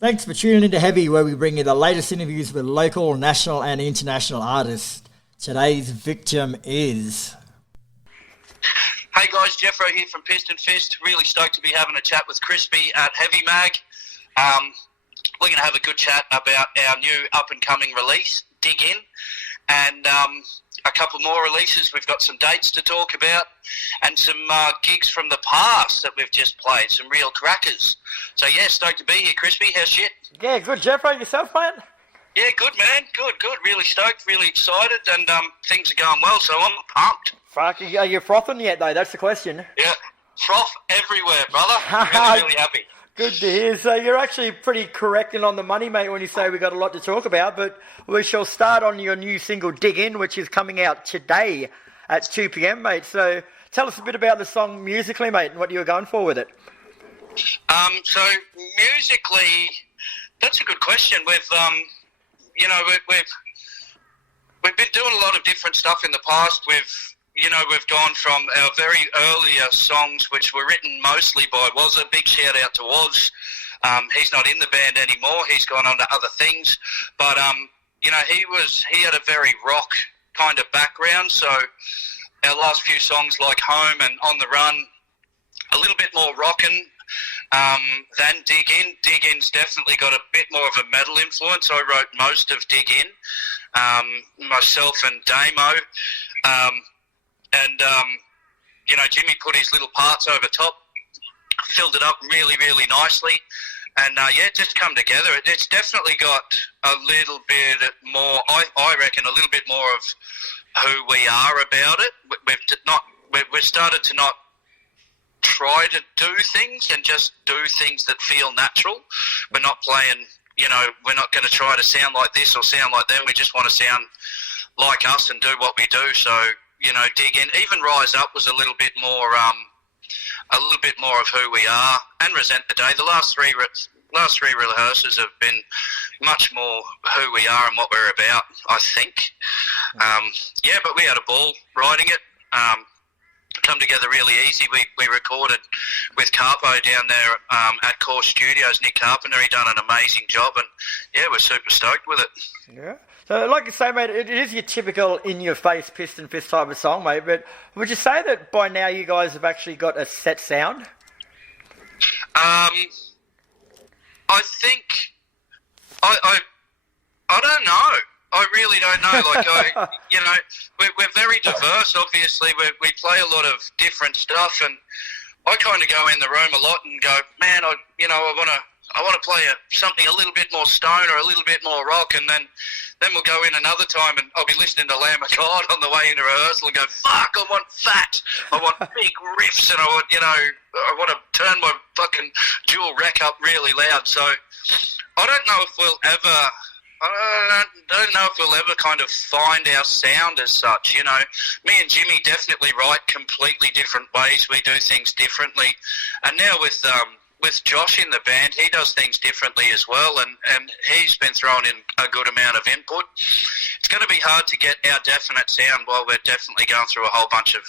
Thanks for tuning into Heavy, where we bring you the latest interviews with local, national and international artists. Today's victim is... Hey guys, Geoff O'Leary here from PistonFist. Really stoked to be having a chat with Crispy at Heavy Mag. We're going to have a good chat about our new up-and-coming release, Dig In, and a couple more releases. We've got some dates to talk about and some gigs from the past that we've just played, some real crackers. So yeah, stoked to be here. Crispy, how's shit? Yeah, good, Geoff. Yourself, mate? Yeah, good, man. Good. Really stoked, really excited, and things are going well, so I'm pumped. Fuck, are you frothing yet, though? That's the question. Yeah, froth everywhere, brother. Really happy. Good to hear. So you're actually pretty correct and on the money, mate, when you say we've got a lot to talk about, but we shall start on your new single, Dig In, which is coming out today at 2 p.m, mate. So tell us a bit about the song musically, mate, and what you were going for with it. So musically, that's a good question. We've been doing a lot of different stuff in the past. We've gone from our very earlier songs, which were written mostly by Wazza. Big shout out to Waz. He's not in the band anymore. He's gone on to other things. But, he had a very rock kind of background. So our last few songs like Home and On the Run, a little bit more rockin' than Dig In. Dig In's definitely got a bit more of a metal influence. I wrote most of Dig In, myself and Damo. Jimmy put his little parts over top, filled it up really, really nicely, and it just come together. It's definitely got a little bit more, I reckon, a little bit more of who we are about it. We've started to not try to do things and just do things that feel natural. We're not playing, we're not going to try to sound like this or sound like that. We just want to sound like us and do what we do. So, Dig In. Even Rise Up was a little bit more of who we are, and Resent the Day. The last three rehearsals have been much more who we are and what we're about, I think. But we had a ball writing it. Come together really easy. We recorded with Carpo down there at Core Studios. Nick Carpenter, he done an amazing job, and we're super stoked with it. Yeah. So, like you say, mate, it is your typical in-your-face PistonFist type of song, mate, but would you say that by now you guys have actually got a set sound? I think... I don't know. I really don't know. We're very diverse, obviously. We play a lot of different stuff, and I kind of go in the room a lot and go, man, I want to play something a little bit more stone or a little bit more rock, and then we'll go in another time and I'll be listening to Lamb of God on the way into rehearsal and go, fuck, I want fat, I want big riffs, and I want to turn my fucking dual rec up really loud. So I don't know if we'll ever kind of find our sound as such. Me and Jimmy definitely write completely different ways. We do things differently, and now with Josh in the band, he does things differently as well, and he's been throwing in a good amount of input. It's going to be hard to get our definite sound while we're definitely going through a whole bunch of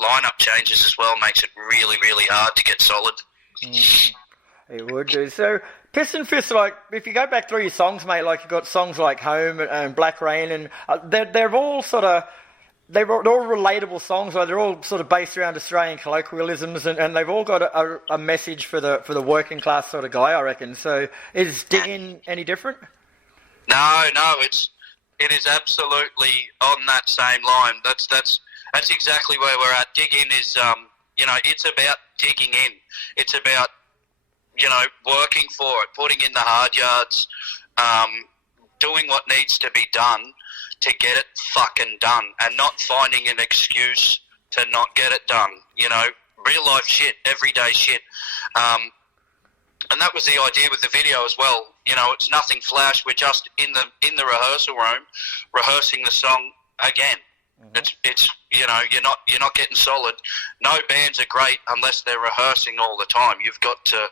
lineup changes as well. Makes it really, really hard to get solid. It would do. So, PistonFist, like, if you go back through your songs, mate, like you've got songs like Home and Black Rain, and they're all sort of... They're all relatable songs. Like, they're all sort of based around Australian colloquialisms, and they've all got a message for the working class sort of guy, I reckon. So, is Dig In any different? No, it is absolutely on that same line. That's exactly where we're at. Dig In is it's about digging in. It's about working for it, putting in the hard yards, doing what needs to be done to get it fucking done, and not finding an excuse to not get it done. Real life shit, everyday shit. And that was the idea with the video as well. It's nothing flash. We're just in the rehearsal room rehearsing the song again. It's you're not getting solid. No bands are great unless they're rehearsing all the time. You've got to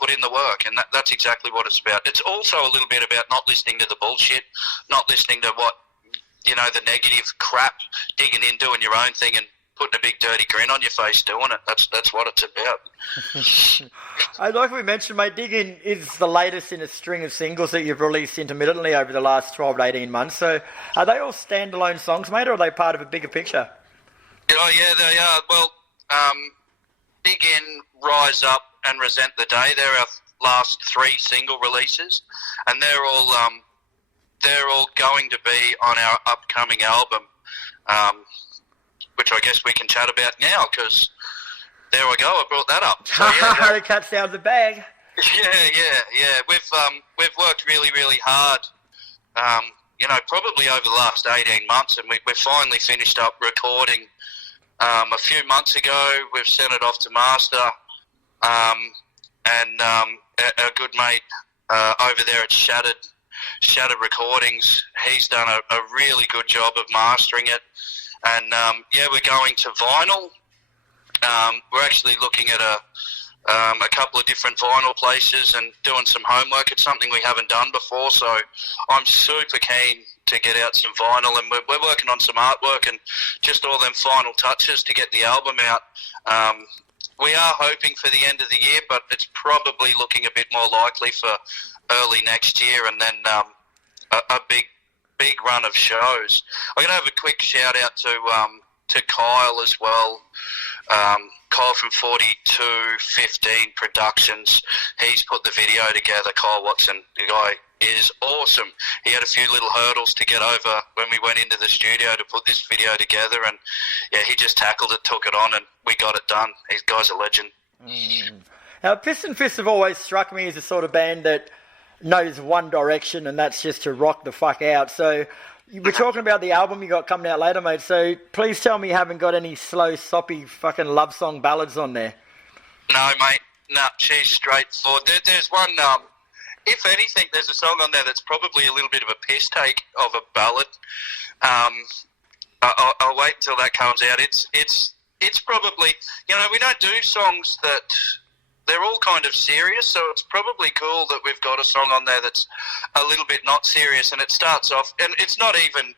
put in the work, and that's exactly what it's about. It's also a little bit about not listening to the bullshit, not listening to what the negative crap, digging in, doing your own thing, and putting a big dirty grin on your face doing it. That's what it's about. Like we mentioned, mate, Dig In is the latest in a string of singles that you've released intermittently over the last 12 to 18 months. So are they all standalone songs, mate, or are they part of a bigger picture? Oh, yeah, they are. Well, Dig In, Rise Up and Resent the Day, they're our last 3 single releases, and they're all going to be on our upcoming album, which I guess we can chat about now, because there I go, I brought that up. So, yeah, the cat's out of the bag. Yeah. We've worked really, really hard, probably over the last 18 months, and we've finally finished up recording a few months ago. We've sent it off to master, and our good mate over there at Shattered Recordings, he's done a really good job of mastering it. And we're going to vinyl. We're actually looking at a couple of different vinyl places and doing some homework. It's something we haven't done before, so I'm super keen to get out some vinyl, and we're working on some artwork and just all them final touches to get the album out. We are hoping for the end of the year, but it's probably looking a bit more likely for early next year, and then a big run of shows. I'm going to have a quick shout out to Kyle as well. Kyle from 4215 Productions. He's put the video together. Kyle Watson, the guy is awesome. He had a few little hurdles to get over when we went into the studio to put this video together, and yeah, he just tackled it, took it on, and we got it done. These guys are legend. Now, PistonFist have always struck me as the sort of band that knows one direction, and that's just to rock the fuck out. So we're talking about the album you got coming out later, mate, so please tell me you haven't got any slow, soppy fucking love song ballads on there. No, mate. No, she's straightforward. There's one, if anything, there's a song on there that's probably a little bit of a piss take of a ballad. I'll wait until that comes out. It's probably, we don't do songs that, they're all kind of serious, so it's probably cool that we've got a song on there that's a little bit not serious, and it starts off, and it's not even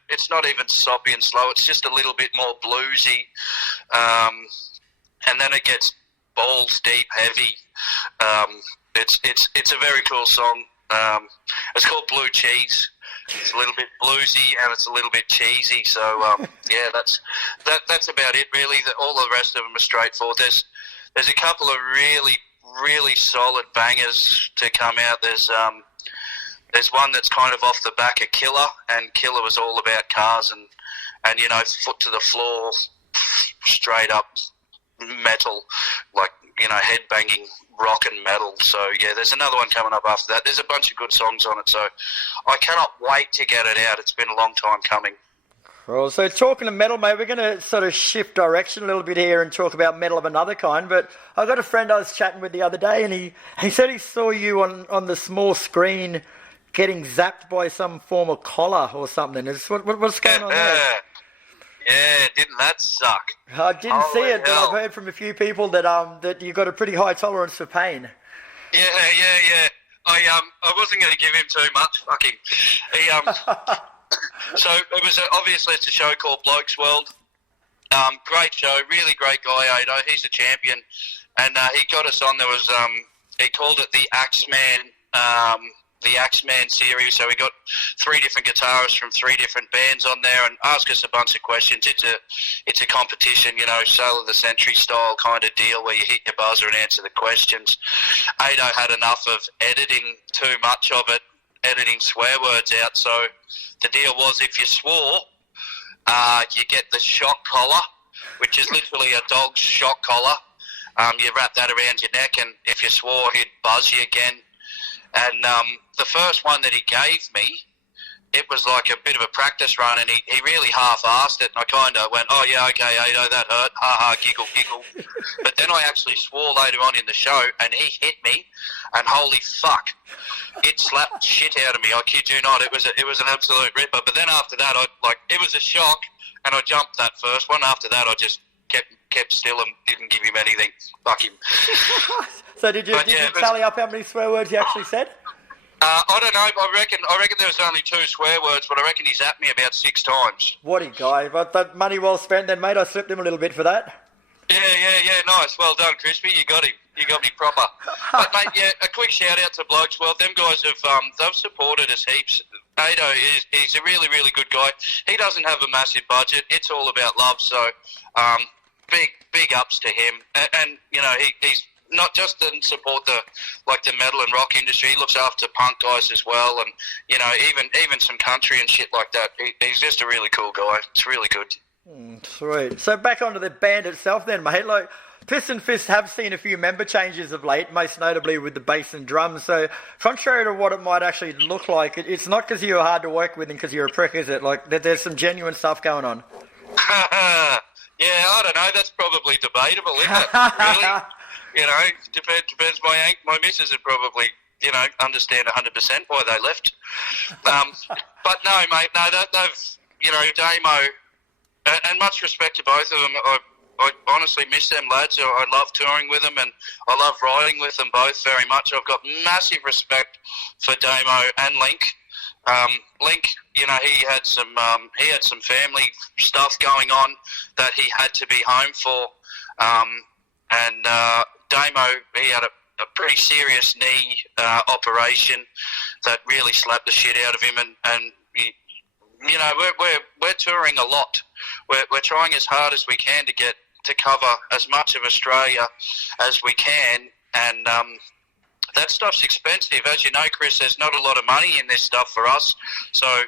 soppy and slow, it's just a little bit more bluesy, and then it gets balls deep, heavy. It's a very cool song. It's called Blue Cheese. It's a little bit bluesy and it's a little bit cheesy, so that's about it really. All the rest of them are straightforward. There's a couple of really solid bangers to come out. There's one that's kind of off the back of Killer, and Killer was all about cars and foot to the floor, straight up metal, like head banging rock and metal. So yeah, there's another one coming up after that. There's a bunch of good songs on it, so I cannot wait to get it out. It's been a long time coming. Well, so talking to metal, mate, we're going to sort of shift direction a little bit here and talk about metal of another kind. But I got a friend I was chatting with the other day, and he said he saw you on the small screen getting zapped by some form of collar or something. What's going on there? Yeah, didn't that suck? I didn't see it, but I've heard from a few people that you've got a pretty high tolerance for pain. Yeah. I wasn't going to give him too much. Fuck him. So it was obviously it's a show called Blokes World. Great show, really great guy, Ado. He's a champion, and he got us on. There was he called it the Axeman series. So we got 3 different guitarists from 3 different bands on there, and asked us a bunch of questions. It's a competition, Sale of the Century style kind of deal where you hit your buzzer and answer the questions. Ado had enough of editing too much of it, editing swear words out. So the deal was, if you swore, you get the shock collar, which is literally a dog's shock collar. You wrap that around your neck, and if you swore, he'd buzz you again. And the first one that he gave me, it was like a bit of a practice run, and he really half-assed it, and I kind of went, oh yeah, okay, Ado, that hurt, ha-ha, giggle. But then I actually swore later on in the show, and he hit me, and holy fuck, it slapped shit out of me, I kid you not. It was an absolute ripper. But then after that, it was a shock, and I jumped that first one. After that, I just kept still and didn't give him anything. Fuck him. So did you tally up how many swear words you actually said? I don't know. I reckon there was only 2 swear words, but I reckon he's at me about 6 times. What a guy. But that money well spent then, mate. I slipped him a little bit for that. Yeah, nice. Well done, Crispy. You got him. You got me proper. But, mate, yeah, a quick shout-out to Blokes World. Them guys have they've supported us heaps. Ado, he's a really, really good guy. He doesn't have a massive budget. It's all about love, so big ups to him. And you know, he's not just doesn't support the metal and rock industry. He looks after punk guys as well, and you know, even some country and shit like that. He's just a really cool guy. It's really good. Sweet. So back onto the band itself then, mate. Like, PistonFist have seen a few member changes of late, most notably with the bass and drums. So contrary to what it might actually look like, it's not because you're hard to work with and because you're a prick, is it? Like, there's some genuine stuff going on. Yeah, I don't know. That's probably debatable, isn't it? Really? You know, depends. My missus would probably, you know, understand 100% why they left. But no, mate, no, they've, you know, Damo, and much respect to both of them. I honestly miss them lads. I love touring with them, and I love riding with them both very much. I've got massive respect for Damo and Link. Link, you know, he had some family stuff going on that he had to be home for, and Damo, he had a pretty serious knee operation that really slapped the shit out of him, and you know, we're touring a lot. We're trying as hard as we can to cover as much of Australia as we can, and that stuff's expensive. As you know, Chris, there's not a lot of money in this stuff for us, so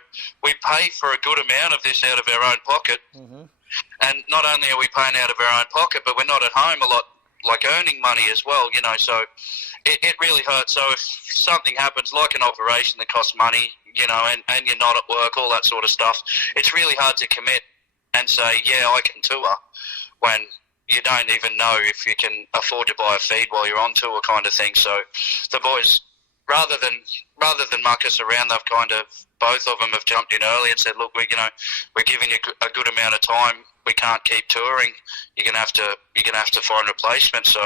we pay for a good amount of this out of our own pocket. Mm-hmm. And not only are we paying out of our own pocket, but we're not at home a lot, like earning money as well, you know, so it really hurts. So if something happens, like an operation that costs money, you know, and you're not at work, all that sort of stuff, it's really hard to commit and say, yeah, I can tour, when you don't even know if you can afford to buy a feed while you're on tour, kind of thing. So the boys, rather than muck us around, they've kind of, both of them have jumped in early and said, look, we're giving you a good amount of time. We can't keep touring. You're gonna have to find replacements. So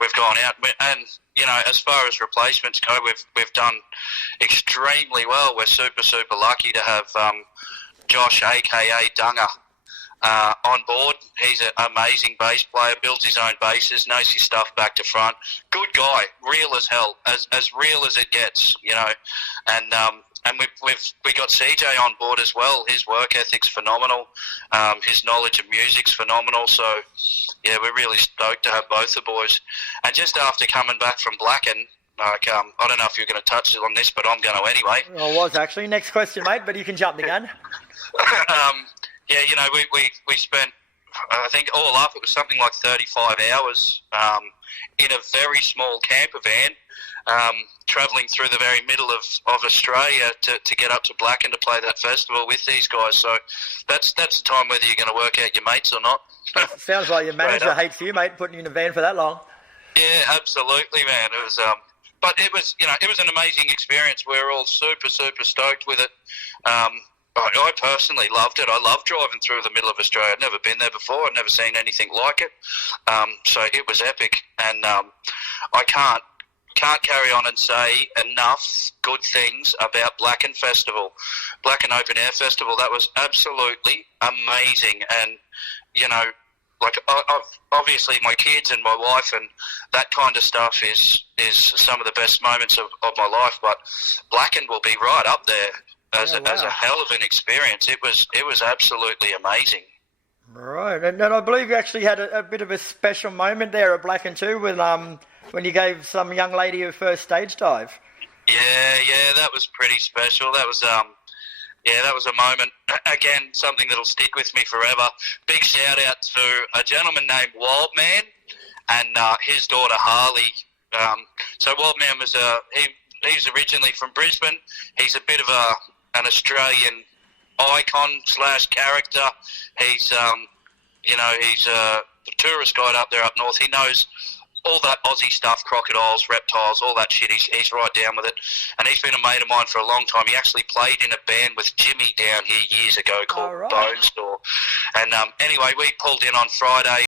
we've gone out, and you know, as far as replacements go, we've done extremely well. We're super lucky to have Josh, aka Dunga, on board. He's an amazing bass player, builds his own basses, knows his stuff back to front. Good guy, real as hell, as real as it gets, you know. And we got CJ on board as well. His work ethic's phenomenal. His knowledge of music's phenomenal. So yeah, we're really stoked to have both the boys. And just after coming back from Blackened, like, I don't know if you're going to touch on this, but I'm going to anyway. I was actually. Next question, mate, but you can jump the gun. Yeah, you know, we spent, I think all up, it was something like 35 hours in a very small camper van, travelling through the very middle of Australia to get up to Blacken to play that festival with these guys. So that's the time whether you're going to work out your mates or not. Sounds like your manager hates you, mate, putting you in a van for that long. Yeah, absolutely, man. It was, but it was, you know, it was an amazing experience. We were all super stoked with it. I personally loved it. I love driving through the middle of Australia. I'd never been there before. I'd never seen anything like it. So it was epic, and I can't carry on and say enough good things about Blacken Festival, Blacken Open Air Festival. That was absolutely amazing, and you know, like obviously my kids and my wife and that kind of stuff is some of the best moments of my life. But Blacken will be right up there as a hell of an experience. It was absolutely amazing. Right, and I believe you actually had a bit of a special moment there at Blacken too, with when you gave some young lady her first stage dive. Yeah, that was pretty special. That was that was a moment, again, something that'll stick with me forever. Big shout out to a gentleman named Wildman and his daughter Harley. So Wildman was he's originally from Brisbane. He's a bit of an Australian icon / character. He's he's a tourist guide up there up north. He knows all that Aussie stuff, crocodiles, reptiles, all that shit. He's right down with it, and he's been a mate of mine for a long time. He actually played in a band with Jimmy down here years ago called Bone Store. And anyway, we pulled in on Friday.